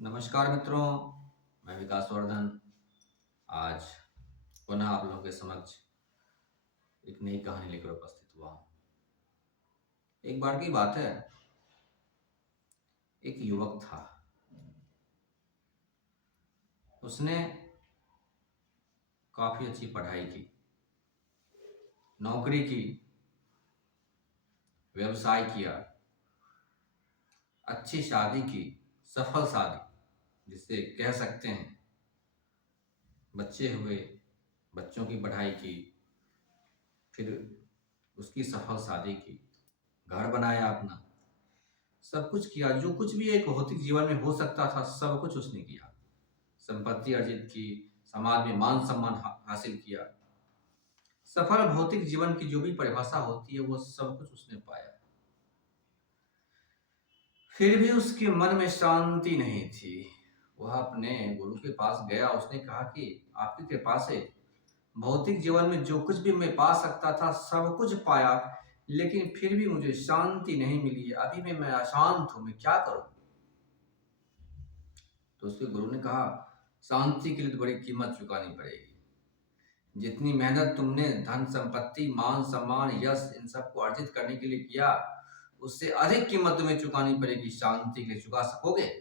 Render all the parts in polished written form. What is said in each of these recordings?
नमस्कार मित्रों, मैं विकास वर्धन आज पुनः आप लोगों के समक्ष एक नई कहानी लेकर उपस्थित हुआ हूँ। एक बार की बात है, एक युवक था। उसने काफी अच्छी पढ़ाई की, नौकरी की, व्यवसाय किया, अच्छी शादी की, सफल शादी जिसे कह सकते हैं। बच्चे हुए, बच्चों की पढ़ाई की, फिर उसकी सफल शादी की, घर बनाया अपना, सब कुछ किया। जो कुछ भी एक भौतिक जीवन में हो सकता था सब कुछ उसने किया। संपत्ति अर्जित की, समाज में मान सम्मान हासिल किया। सफल भौतिक जीवन की जो भी परिभाषा होती है वो सब कुछ उसने पाया। फिर भी उसके मन में शांति नहीं थी। वह अपने गुरु के पास गया। उसने कहा कि आपकी कृपा से भौतिक जीवन में जो कुछ भी मैं पा सकता था सब कुछ पाया, लेकिन फिर भी मुझे शांति नहीं मिली है। अभी भी मैं अशांत हूं, मैं क्या करूं? तो उसके गुरु ने कहा, शांति के लिए तो बड़ी कीमत चुकानी पड़ेगी। जितनी मेहनत तुमने धन संपत्ति मान सम्मान यश इन सबको अर्जित करने के लिए किया, उससे अधिक कीमत तुम्हें चुकानी पड़ेगी। शांति के लिए चुका सकोगे?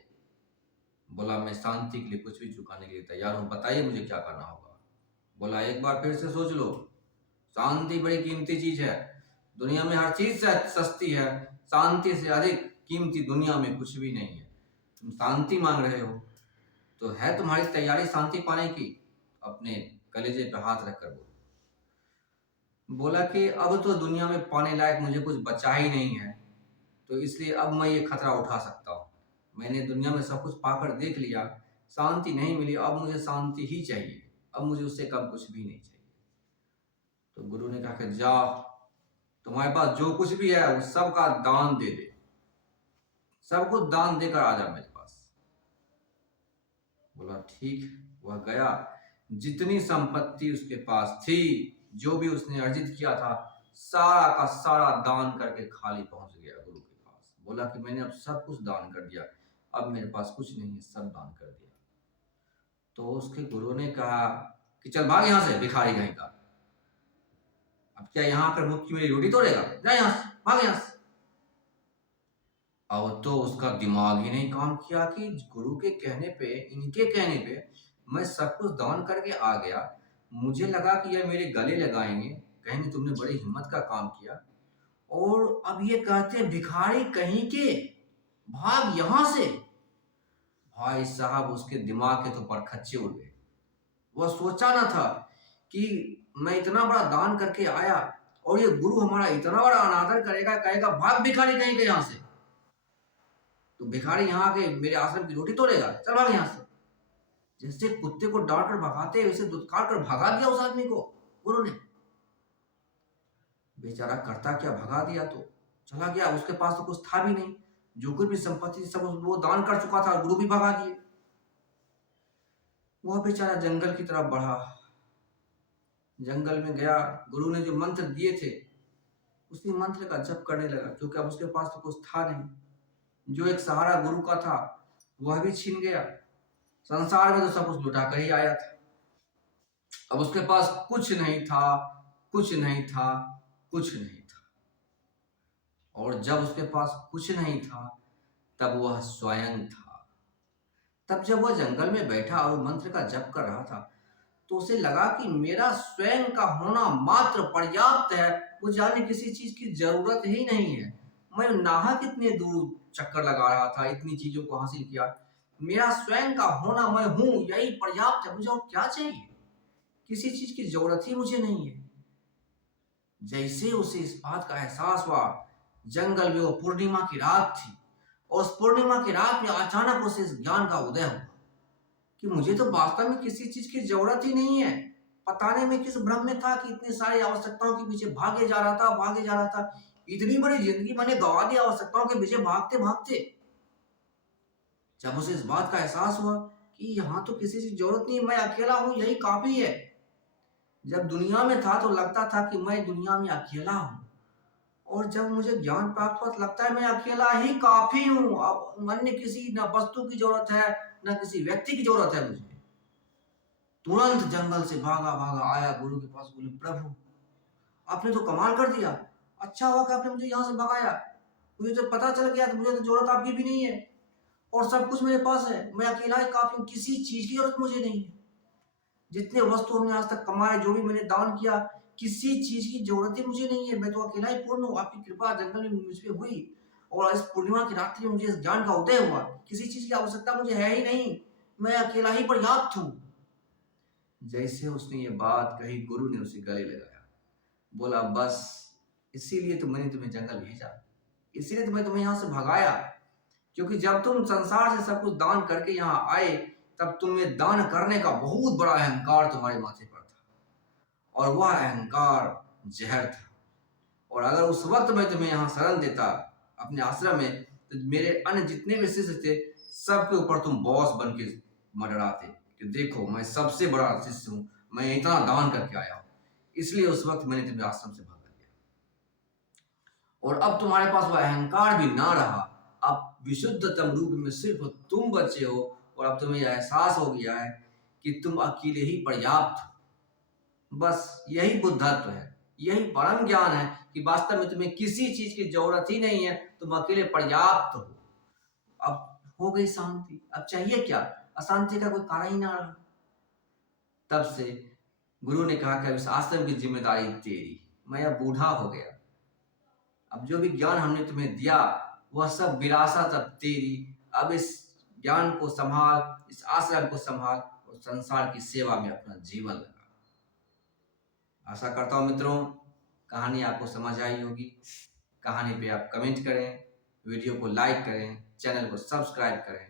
बोला, मैं शांति के लिए कुछ भी चुकाने के लिए तैयार हूं, बताइए मुझे क्या करना होगा। बोला, एक बार फिर से सोच लो। शांति बड़ी कीमती चीज है। दुनिया में हर चीज से सस्ती है, शांति से अधिक कीमती दुनिया में कुछ भी नहीं है। तुम शांति मांग रहे हो तो है तुम्हारी तैयारी शांति पाने की? अपने कलेजे पे हाथ रखकर बोला कि अब तो दुनिया में पाने लायक मुझे कुछ बचा ही नहीं है, तो इसलिए अब मैं ये खतरा उठा सकता हूँ। मैंने दुनिया में सब कुछ पाकर देख लिया, शांति नहीं मिली, अब मुझे शांति ही चाहिए। अब मुझे उससे कम कुछ भी नहीं चाहिए। तो गुरु ने कहा कि जाओ, तुम्हारे पास जो कुछ भी है उस सब का दान दे दे, सब कुछ दान देकर आ जा मेरे पास। बोला ठीक। वह गया, जितनी संपत्ति उसके पास थी, जो भी उसने अर्जित किया था, सारा का सारा दान करके खाली पहुंच गया गुरु के पास। बोला कि मैंने अब सब कुछ दान कर दिया, अब मेरे पास कुछ नहीं है, सब दान कर दिया। तो उसके गुरु ने कहा कि चल भाग यहां से भिखारी कहीं का। अब क्या यहाँ पर मुख की मेरी रोटी तोड़ेगा? जा यहां से, भाग यहां से। अब तो उसका दिमाग ही नहीं काम किया कि गुरु के कहने पे, इनके कहने पे मैं सब कुछ दान करके आ गया। मुझे लगा कि यह मेरे गले लगाएंगे, कहेंगे तुमने बड़ी हिम्मत का काम किया, और अब ये कहते भिखारी कहीं के, भाग यहां से। भाई साहब, उसके दिमाग के तो परखच्चे उड़ गए। वह सोचा ना था कि मैं इतना बड़ा दान करके आया और ये गुरु हमारा इतना बड़ा अनादर करेगा, कहेगा भाग भिखारी कहीं के यहां से। तो भिखारी यहाँ के मेरे आश्रम की रोटी तोड़ेगा, चल भाग यहाँ से। जैसे कुत्ते को डांट कर भगाते वैसे दुत्कार कर भगा दिया उस आदमी को गुरु ने। बेचारा करता क्या, भगा दिया तो चला गया। उसके पास तो कुछ था भी नहीं, जो कुछ भी संपत्ति सब वो दान कर चुका था, गुरु भी भगा दिए। वह बेचारा जंगल की तरफ बढ़ा। जंगल में गया, गुरु ने जो मंत्र दिए थे उसी मंत्र का जप करने लगा, क्योंकि अब उसके पास तो कुछ था नहीं। जो एक सहारा गुरु का था वह भी छीन गया। संसार में तो सब कुछ लुटा कर ही आया था। अब उसके पास कुछ नहीं था, कुछ नहीं था, कुछ नहीं था। और जब उसके पास कुछ नहीं था तब वह स्वयं था। तब जब वह जंगल में बैठा और मंत्र का जप कर रहा था तो उसे लगा कि मेरा स्वयं का होना मात्र पर्याप्त है, मुझे अन्य किसी चीज की जरूरत ही नहीं है। मैं नाहक इतने दूर चक्कर लगा रहा था, इतनी चीजों को हासिल किया। मेरा स्वयं का होना, मैं हूं, यही पर्याप्त है। मुझे और क्या चाहिए? किसी चीज की जरूरत ही मुझे नहीं है। जैसे उसे इस बात का एहसास हुआ, जंगल में वो पूर्णिमा की रात थी, और उस पूर्णिमा की रात में अचानक उसे इस ज्ञान का उदय हुआ कि मुझे तो वास्तव में किसी चीज की जरूरत ही नहीं है। पता नहीं मैं किस भ्रम में था कि इतनी सारी आवश्यकताओं के पीछे भागे जा रहा था, भागे जा रहा था। इतनी बड़ी जिंदगी मैंने गंवा दी आवश्यकताओं के पीछे भागते भागते। जब उसे इस बात का एहसास हुआ कि यहाँ तो किसी की जरूरत नहीं, मैं अकेला हूं, यही काफी है। जब दुनिया में था तो लगता था कि मैं दुनिया में अकेला हूं, और जब मुझे ज्ञान प्राप्त हुआ तो लगता है मैं अकेला ही काफी हूँ। अब अन्य किसी न वस्तु की जरूरत है, न किसी व्यक्ति की जरूरत है मुझे। तुरंत जंगल से भागा भागा आया गुरु के पास, बोले प्रभु आपने तो कमाल कर दिया, अच्छा हुआ कि आपने मुझे यहाँ से भगाया। मुझे तो पता चल गया तो मुझे तो जरूरत आपकी भी नहीं है और सब कुछ मेरे पास है, मैं अकेला ही काफी हूँ, किसी चीज की जरूरत मुझे नहीं है। जितने वस्तु हमने आज तक कमाए, जो भी मैंने दान किया, किसी चीज की जरूरत ही मुझे नहीं है, मैं तो अकेला ही पूर्ण हूँ। आपकी कृपा जंगल में मुझ पे हुई और इस पूर्णिमा की रात्रि में मुझे इस ज्ञान का उदय हुआ, किसी चीज की आवश्यकता मुझे है ही नहीं, मैं अकेला ही पर्याप्त हूँ। जैसे उसने ये बात कही, गुरु ने उसे गले लगाया, बोला बस इसीलिए तो मैंने तुम्हें जंगल भेजा, इसीलिए तो मैं तुम्हें यहाँ से भगाया, क्योंकि जब तुम संसार से सब कुछ दान करके यहाँ आए तब तुम्हें दान करने का बहुत बड़ा अहंकार तुम्हारे माथे पर था और वह अहंकार जहर था। और अगर उस वक्त मैं तुम्हें यहाँ शरण देता अपने आश्रम में, तो मेरे अन्य जितने भी शिष्य थे सबके ऊपर तुम बॉस बन के मंडराते कि देखो मैं सबसे बड़ा शिष्य हूँ, मैं इतना दान करके आया हूँ, इसलिए उस वक्त मैंने तुम्हें आश्रम से भगा दिया। और अब तुम्हारे पास वह अहंकार भी ना रहा, अब विशुद्धतम रूप में सिर्फ तुम बचे हो और अब तुम्हें एहसास हो गया है कि तुम अकेले ही पर्याप्त हो। बस यही बुद्धत्व है, यही परम ज्ञान है कि वास्तव में तुम्हें किसी चीज की जरूरत ही नहीं है, तुम अकेले पर्याप्त हो। अब हो गई शांति, अब चाहिए क्या? अशांति का कोई कारण ही ना रहा। तब से गुरु ने कहा कि अब इस आश्रम की जिम्मेदारी तेरी, मैं अब बूढ़ा हो गया, अब जो भी ज्ञान हमने तुम्हें दिया वह सब विरासत अब तेरी, अब इस ज्ञान को संभाल, इस आश्रम को संभाल और संसार की सेवा में अपना जीवन लगा। आशा करता हूं मित्रों कहानी आपको समझ आई होगी। कहानी पे आप कमेंट करें, वीडियो को लाइक करें, चैनल को सब्सक्राइब करें।